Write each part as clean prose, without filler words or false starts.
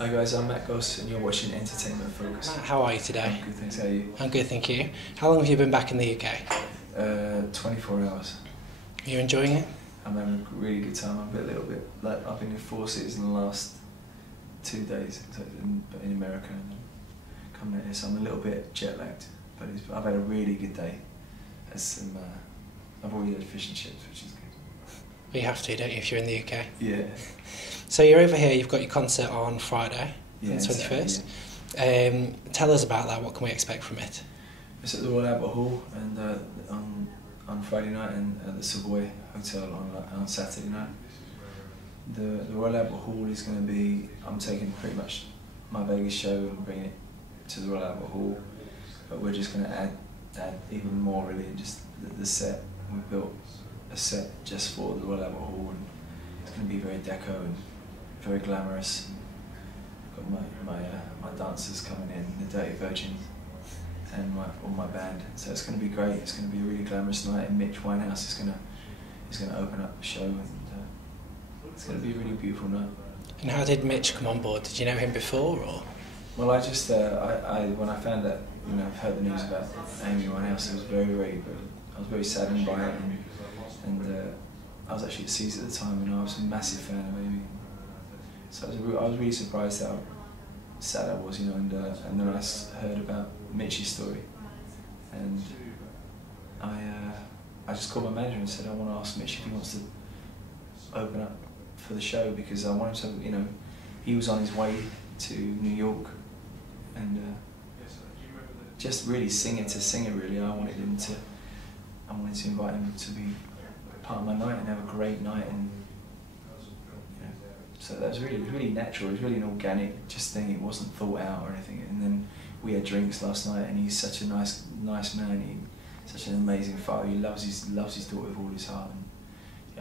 Hi guys, I'm Goss and you're watching Entertainment Focus. Matt, how are you today? I'm good, thanks. How are you? I'm good, thank you. How long have you been back in the UK? 24 hours. Are you enjoying it? I'm having a really good time. I'm a little bit like I've been in 4 cities in the last 2 days in America and coming out here, so I'm a little bit jet lagged. But I've had a really good day. I've already had fish and chips, which is good. Well, you have to, don't you, if you're in the UK? Yeah. So you're over here, you've got your concert on Friday, Yeah, the 21st. Yeah. Tell us about that, what can we expect from it? It's at the Royal Albert Hall and on Friday night, and at the Savoy Hotel on Saturday night. The Royal Albert Hall is going to be, I'm taking pretty much my Vegas show and bringing it to the Royal Albert Hall, but we're just going to add even more really, just the set. We've built a set just for the Royal Albert Hall, and it's going to be very deco and very glamorous. I've got my dancers coming in, the Dirty Virgin, and all my band. So it's going to be great. It's going to be a really glamorous night, and Mitch Winehouse is going to open up the show, and it's going to be a really beautiful night. And how did Mitch come on board? Did you know him before, or? Well, I just when I found that, I've heard the news about Amy Winehouse, I was very saddened by it, and I was actually at Seas at the time, and I was a massive fan of Amy. So I was really surprised how sad I was, and then I heard about Mitch's story, and I just called my manager and said I want to ask Mitch if he wants to open up for the show, because I want him to, he was on his way to New York, and just really singer really, I wanted to invite him to be part of my night and have a great night, and so that was really natural. It was really an organic just thing. It wasn't thought out or anything. And then we had drinks last night, and he's such a nice man. Such an amazing father. He loves his daughter with all his heart. And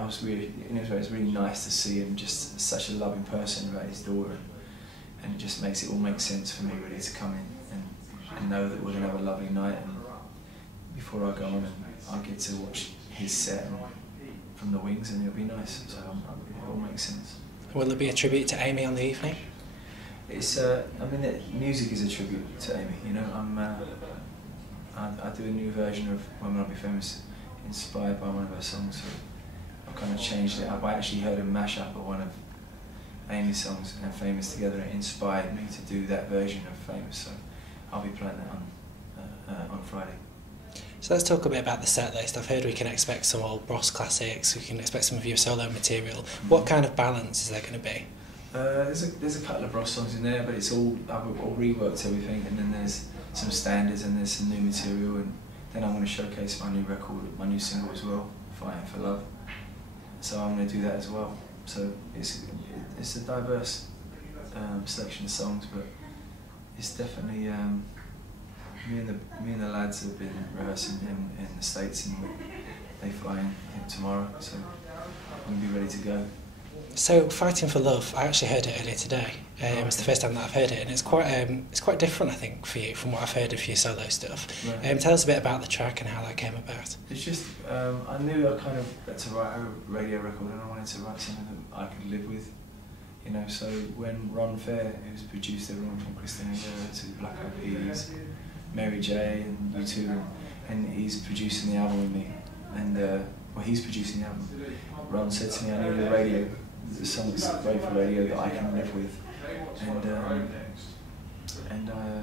I was really, it was really nice to see him just such a loving person about his daughter, and it just makes it all make sense for me really to come in and know that we're gonna have a lovely night. And before I go on, and I'll get to watch his set from the wings, and it'll be nice. So it all makes sense. Will there be a tribute to Amy on the evening? It's music is a tribute to Amy. I do a new version of When Will I Be Famous, inspired by one of her songs. So I've kind of changed it up. I actually heard a mashup of one of Amy's songs and Famous together, and it inspired me to do that version of Famous. So I'll be playing that on Friday. So let's talk a bit about the set list. I've heard we can expect some old Goss classics, we can expect some of your solo material. What kind of balance is there going to be? There's a couple of Goss songs in there, but it's all, I've all reworked everything, and then there's some standards and there's some new material, and then I'm going to showcase my new record, my new single as well, Fighting for Love. So I'm going to do that as well. So it's a diverse selection of songs, but it's definitely me and the lads have been rehearsing in the States, and they fly in, I think, tomorrow, so I'm going to be ready to go. So Fighting for Love, I actually heard it earlier today. It's the first time that I've heard it, and it's quite different, I think, for you from what I've heard of your solo stuff. Right. Tell us a bit about the track and how that came about. It's just, I knew I kind of had to write a radio record, and I wanted to write something that I could live with. So when Ron Fair, who's produced everyone from Christina Aguilera to Black Eyed Peas, Mary J and U2, and he's producing the album with me, and he's producing the album. Ron said to me, I need a radio, the song's great for radio that I can live with, and I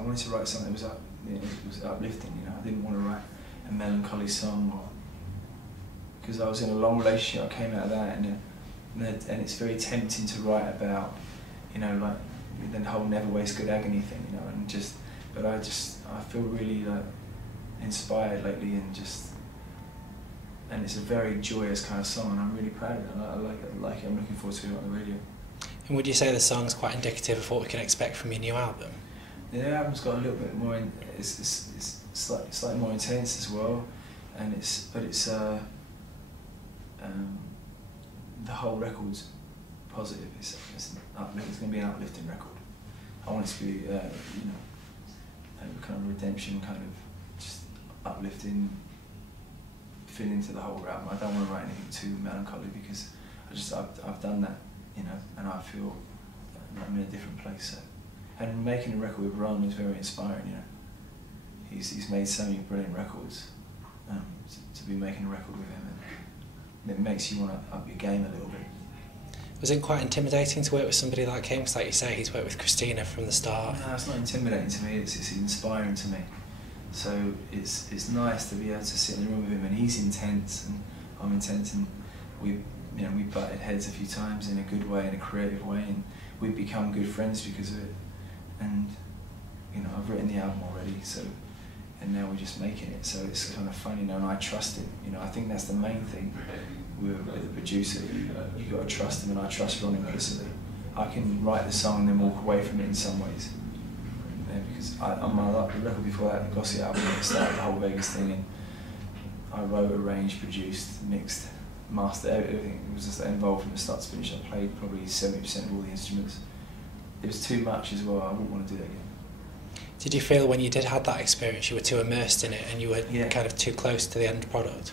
wanted to write something that was uplifting. I didn't want to write a melancholy song, because I was in a long relationship. I came out of that, and it's very tempting to write about, like the whole never waste good agony thing, but I feel really inspired lately, and it's a very joyous kind of song, and I'm really proud of it, and I like it. I'm looking forward to it on the radio. And would you say the song's quite indicative of what we can expect from your new album? The album's got a little bit more, it's slightly more intense as well, and it's the whole record's positive. It's going to be an uplifting record. I want it to be, a kind of redemption, kind of just uplifting feeling to the whole album. I don't want to write anything too melancholy, because I've done that, you know, and I feel I'm in a different place. So. And making a record with Ron was very inspiring, you know. He's made so many brilliant records. To be making a record with him, and it makes you want to up your game a little bit. Was it quite intimidating to work with somebody like him? Because like you say, he's worked with Christina from the start. No, it's not intimidating to me, it's inspiring to me. So it's nice to be able to sit in the room with him, and he's intense and I'm intense, and we butted heads a few times in a good way, in a creative way, and we've become good friends because of it. And you know, I've written the album already, so, and now we're just making it, so it's kind of fun, you know, and I trust him. You know, I think that's the main thing with the producer. You got to trust him, and I trust Ron implicitly. I can write the song and then walk away from it in some ways. Yeah, because on the record before that, the Goss album, it started the whole Vegas thing, and I wrote, arranged, produced, mixed, mastered, everything. It was just involved from the start to finish. I played probably 70% of all the instruments. It was too much as well. I wouldn't want to do that again. Did you feel when you did have that experience you were too immersed in it and you were kind of too close to the end product?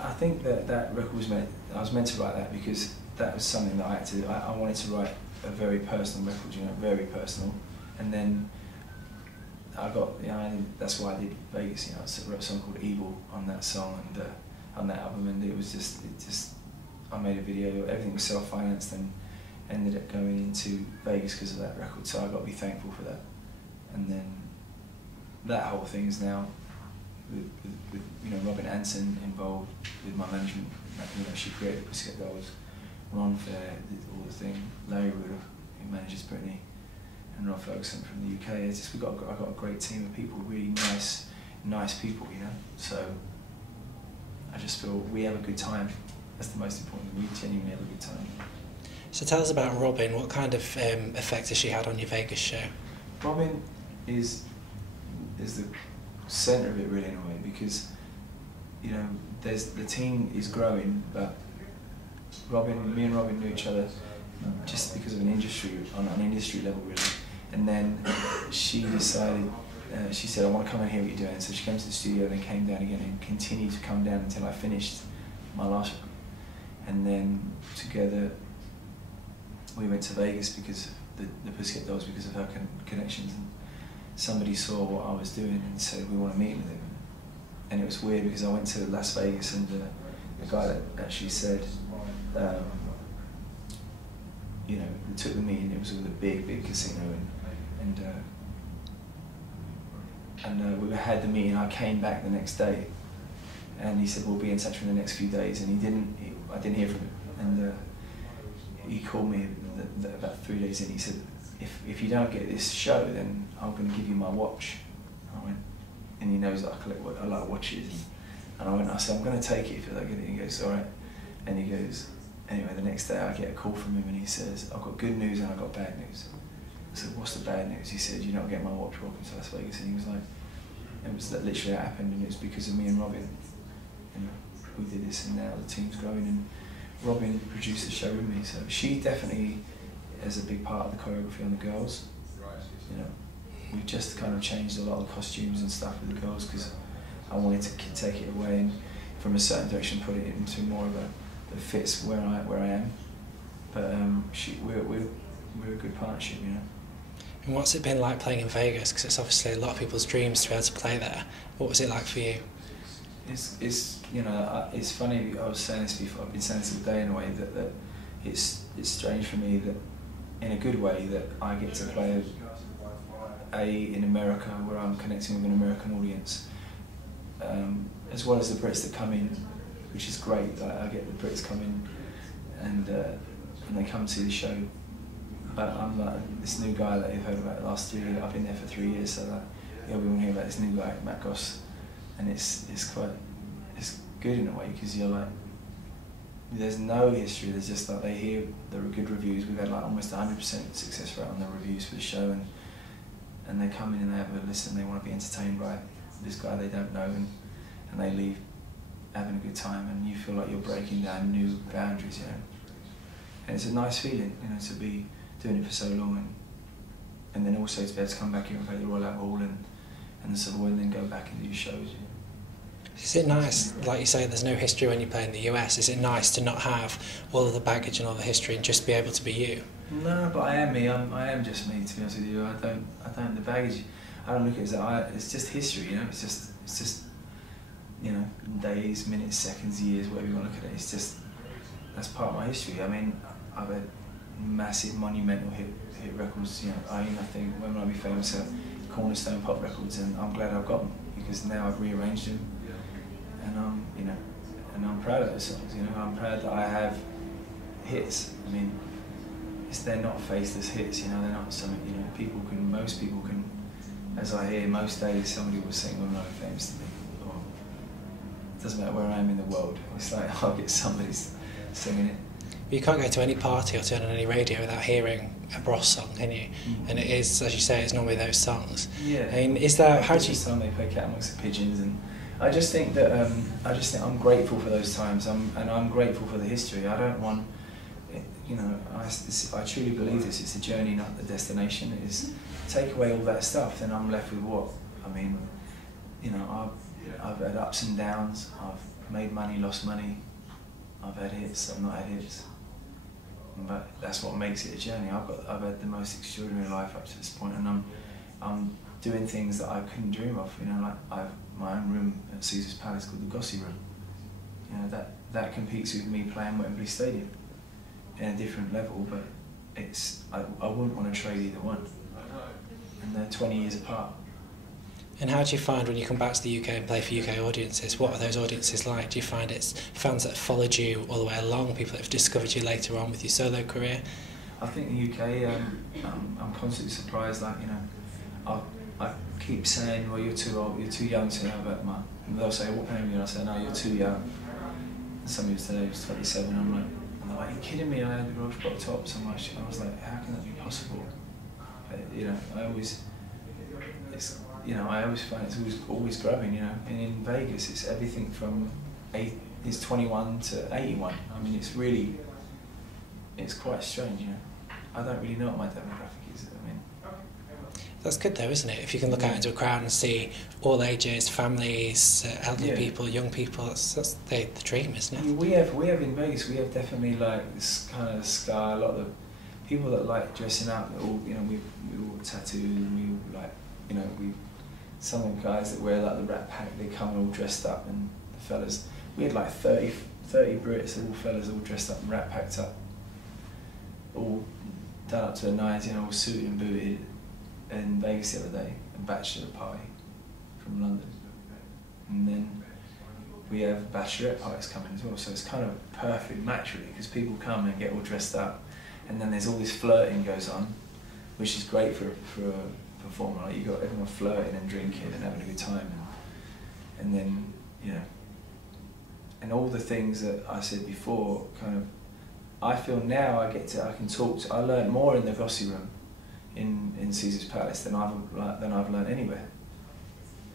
I think that record was I was meant to write that because that was something that I had to do. I wanted to write a very personal record, you know, very personal. And then I got, you know, that's why I did Vegas, you know, I wrote a song called Evil on that song and on that album, and it just, I made a video, everything was self-financed and ended up going into Vegas because of that record, so I got to be thankful for that. And then that whole thing is now with you know, Robin Anson involved with my management. You know, she created Pussycat Dolls, Ron Fair did all the thing, Larry Rudolph, who manages Britney, and Rob Ferguson from the UK. It's just I got a great team of people, really nice people, you know. So I just feel we have a good time. That's the most important. We genuinely have a good time. So tell us about Robin. What kind of effect has she had on your Vegas show? Robin is the centre of it, really, in a way, because you know the team is growing, but me and Robin knew each other just because of an industry level, really. And then she decided, she said, I want to come and hear what you're doing. So she came to the studio, then came down again, and continued to come down until I finished my last record. And then together we went to Vegas because of the Pussycat Dolls, because of her connections. And somebody saw what I was doing and said, we want to meet with him. And it was weird because I went to Las Vegas, and the guy that actually said, you know, they took the meeting. It was with a big casino, and we had the meeting. I came back the next day, and he said we'll be in touch for the next few days. And I didn't hear from him. And he called me about 3 days in. He said, if you don't get this show, then I'm going to give you my watch. I went, and he knows that I like watches. And I said, I'm going to take it if you don't get it. And he goes, all right. And he goes, anyway, the next day I get a call from him, and he says, I've got good news and I've got bad news. I said, what's the bad news? He said, you're not getting my watch, welcome to Las Vegas. And he was like, it was that literally happened, and it was because of me and Robin. And we did this, and now the team's growing, and Robin produced the show with me. So she definitely is a big part of the choreography on the girls. You know, we've just kind of changed a lot of the costumes and stuff with the girls because I wanted to take it away and from a certain direction put it into more of a that fits where I am. But we're a good partnership, you know. And what's it been like playing in Vegas? Because it's obviously a lot of people's dreams to be able to play there. What was it like for you? It's you know, it's funny. I was saying this before. I've been saying this all day in a way that it's strange for me that, in a good way, that I get to play in America where I'm connecting with an American audience, as well as the Brits that come in, which is great. I get the Brits come in and they come to the show. But I'm like this new guy that you've heard about last 3 years. I've been there for 3 years, so like, yeah, we want to hear about this new guy, Goss, and it's good in a way because you're like, there's no history. There's just like they hear the good reviews. We've had like almost 100% success rate on the reviews for the show, and they come in and they have a listen. They want to be entertained by this guy they don't know, and they leave having a good time, and you feel like you're breaking down new boundaries, you know. And it's a nice feeling, you know, to be doing it for so long, and then also to be able to come back here and play the Royal Albert Hall and the Savoy, and then go back and do shows. You know. Is it nice, like you say, there's no history when you play in the US, is it nice to not have all of the baggage and all the history and just be able to be you? No, but I am me. I am just me. To be honest with you, I don't the baggage. I don't look at it as it's just history. You know, it's just you know, days, minutes, seconds, years, whatever you want to look at it. It's just that's part of my history. I mean, I've had massive, monumental hit records. You know, I think when I be famous at Cornerstone Pop Records, and I'm glad I've got them because now I've rearranged them, and you know, and I'm proud of those songs. You know, I'm proud that I have hits. I mean, they're not faceless hits. You know, they're not something. You know, most people can, as I hear most days, somebody will sing "When I'm Famous" to me. Or it doesn't matter where I am in the world. It's like I'll get somebody singing it. You can't go to any party or turn on any radio without hearing a Goss song, can you? Mm-hmm. And it is, as you say, it's normally those songs. Yeah. I mean, is that how do you? Time they play Cat Amongst the Pigeons, and I just think that I'm grateful for those times. I'm grateful for the history. I don't want, you know, I truly believe this. It's a journey, not the destination. It is take away all that stuff, then I'm left with what? I mean, you know, I've had ups and downs. I've made money, lost money. I've had hits. I've not had hits. But that's what makes it a journey. I've had the most extraordinary life up to this point, and I'm doing things that I couldn't dream of. You know, like I have my own room at Caesar's Palace called the Gossy Room. You know, that competes with me playing Wembley Stadium in a different level, but I wouldn't want to trade either one. And they're 20 years apart. And how do you find when you come back to the UK and play for UK audiences, what are those audiences like? Do you find it's fans that have followed you all the way along, people that have discovered you later on with your solo career? I think the UK, I'm constantly surprised, like, you know, I keep saying, well, you're too old, you're too young to know about mine. And they'll say, what age? And I say, no, you're too young. And somebody today was 27, I'm like, are you kidding me? I had the Roach Block top so much. And I was like, how can that be possible? But, you know, I always find it's always growing, you know. And in Vegas, it's everything from it's 21 to 81. I mean, it's quite strange, you know. I don't really know what my demographic is. I mean, that's good though, isn't it? If you can look out into a crowd and see all ages, families, elderly people, young people, that's the dream, isn't it? We have in Vegas, we have definitely like this kind of sky. A lot of the people that like dressing up, all, you know, we all tattooed, and we like, you know, some of the guys that wear like the Rat Pack, they come all dressed up, and the fellas, we had like 30 Brits, all fellas all dressed up and Rat Packed up, all done up to the nines, you know, all suited and booted, in Vegas the other day, a bachelor party from London, and then we have bachelorette parties coming as well, so it's kind of a perfect match really, because people come and get all dressed up, and then there's all this flirting goes on, which is great for a performer. Like, you got everyone flirting and drinking and having a good time, and then, you know, and all the things that I said before, kind of, I feel now I can talk to, I learn more in the Gossy Room in Caesar's Palace than I've learned anywhere,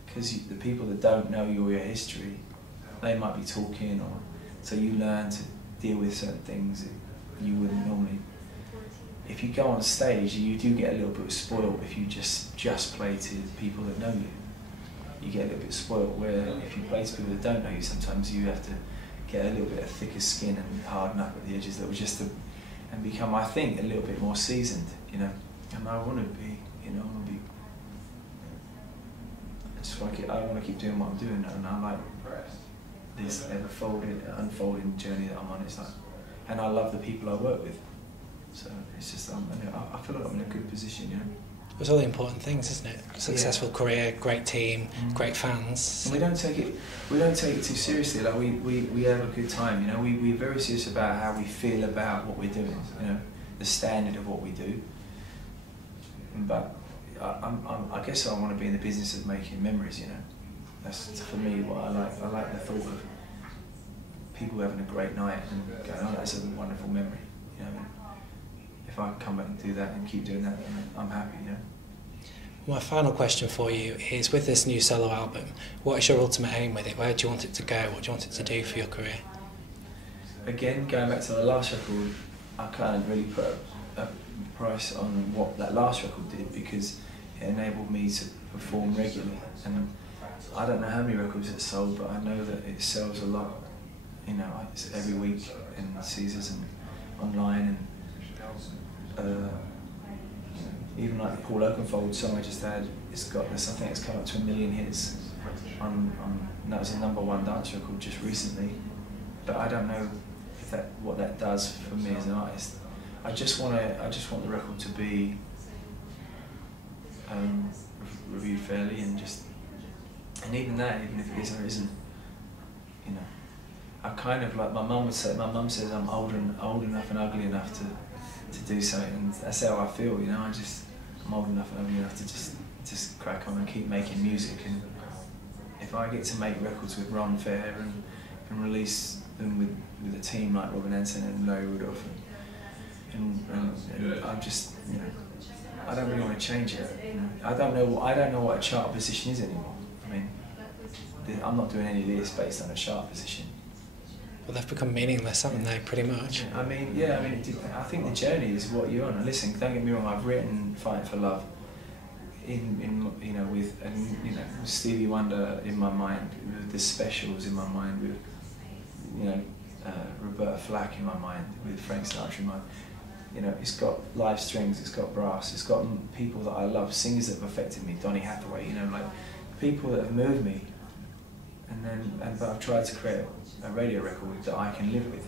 because the people that don't know your history, they might be talking, or so you learn to deal with certain things that you wouldn't normally. If you go on stage, you do get a little bit spoiled if you just play to people that know you. You get a little bit spoiled, where if you play to people that don't know you, sometimes you have to get a little bit of thicker skin and harden up at the edges, and become, I think, a little bit more seasoned, you know. And I want to be, you know, I want to keep doing what I'm doing, and I like this unfolding journey that I'm on. It's like, and I love the people I work with. So it's just, I feel like I'm in a good position, you know. It's all the important things, isn't it? Successful career, great team, great fans. And we don't take it too seriously. Like we have a good time, you know. We're very serious about how we feel about what we're doing, you know, the standard of what we do. But I guess I want to be in the business of making memories, you know. That's for me what I like. I like the thought of people having a great night and going, oh, that's a wonderful memory, you know. If I can come back and do that and keep doing that, then I'm happy, you know. My final question for you is, with this new solo album, what is your ultimate aim with it? Where do you want it to go? What do you want it to do for your career? Again, going back to the last record, I kind of really put a price on what that last record did, because it enabled me to perform regularly, and I don't know how many records it's sold, but I know that it sells a lot. You know, it's every week in Caesars and online, and even like Paul Oakenfold's song I just had, it's got this. I think it's come up to 1 million hits. And that was a #1 dance record just recently. But I don't know if what that does for me as an artist. I just want the record to be reviewed fairly, and even that, even if it is or isn't, you know, I kind of, like my mum would say. My mum says I'm old enough and ugly enough to do something, and that's how I feel. You know, I'm old enough and ugly enough to just crack on and keep making music. And if I get to make records with Ron Fair and release them with a team like Robin Anson and Larry Rudolph, and I'm just, you know, I don't really want to change it. You know? I don't know what a chart position is anymore. I mean, I'm not doing any lyrics based on a chart position. Well, they've become meaningless, haven't they? Pretty much. I mean, yeah. I mean, I think the journey is what you're on. And listen, don't get me wrong. I've written "Fighting for Love" in you know, with Stevie Wonder in my mind, with the Specials in my mind, with, you know, Roberta Flack in my mind, with Frank Sinatra in my mind. You know, it's got live strings, it's got brass, it's got people that I love, singers that have affected me, Donny Hathaway, you know, like people that have moved me. But I've tried to create a radio record that I can live with,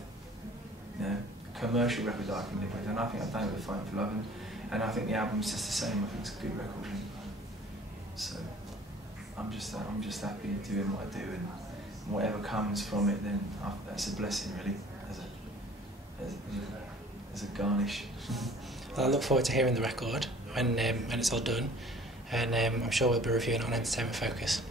you know, a commercial record that I can live with, and I think I've done it with Fighting for Love, and I think the album's just the same. I think it's a good record, and so I'm just happy doing what I do, and whatever comes from it, then that's a blessing, really, as a garnish. Well, I look forward to hearing the record when it's all done, and I'm sure we'll be reviewing it on Entertainment Focus.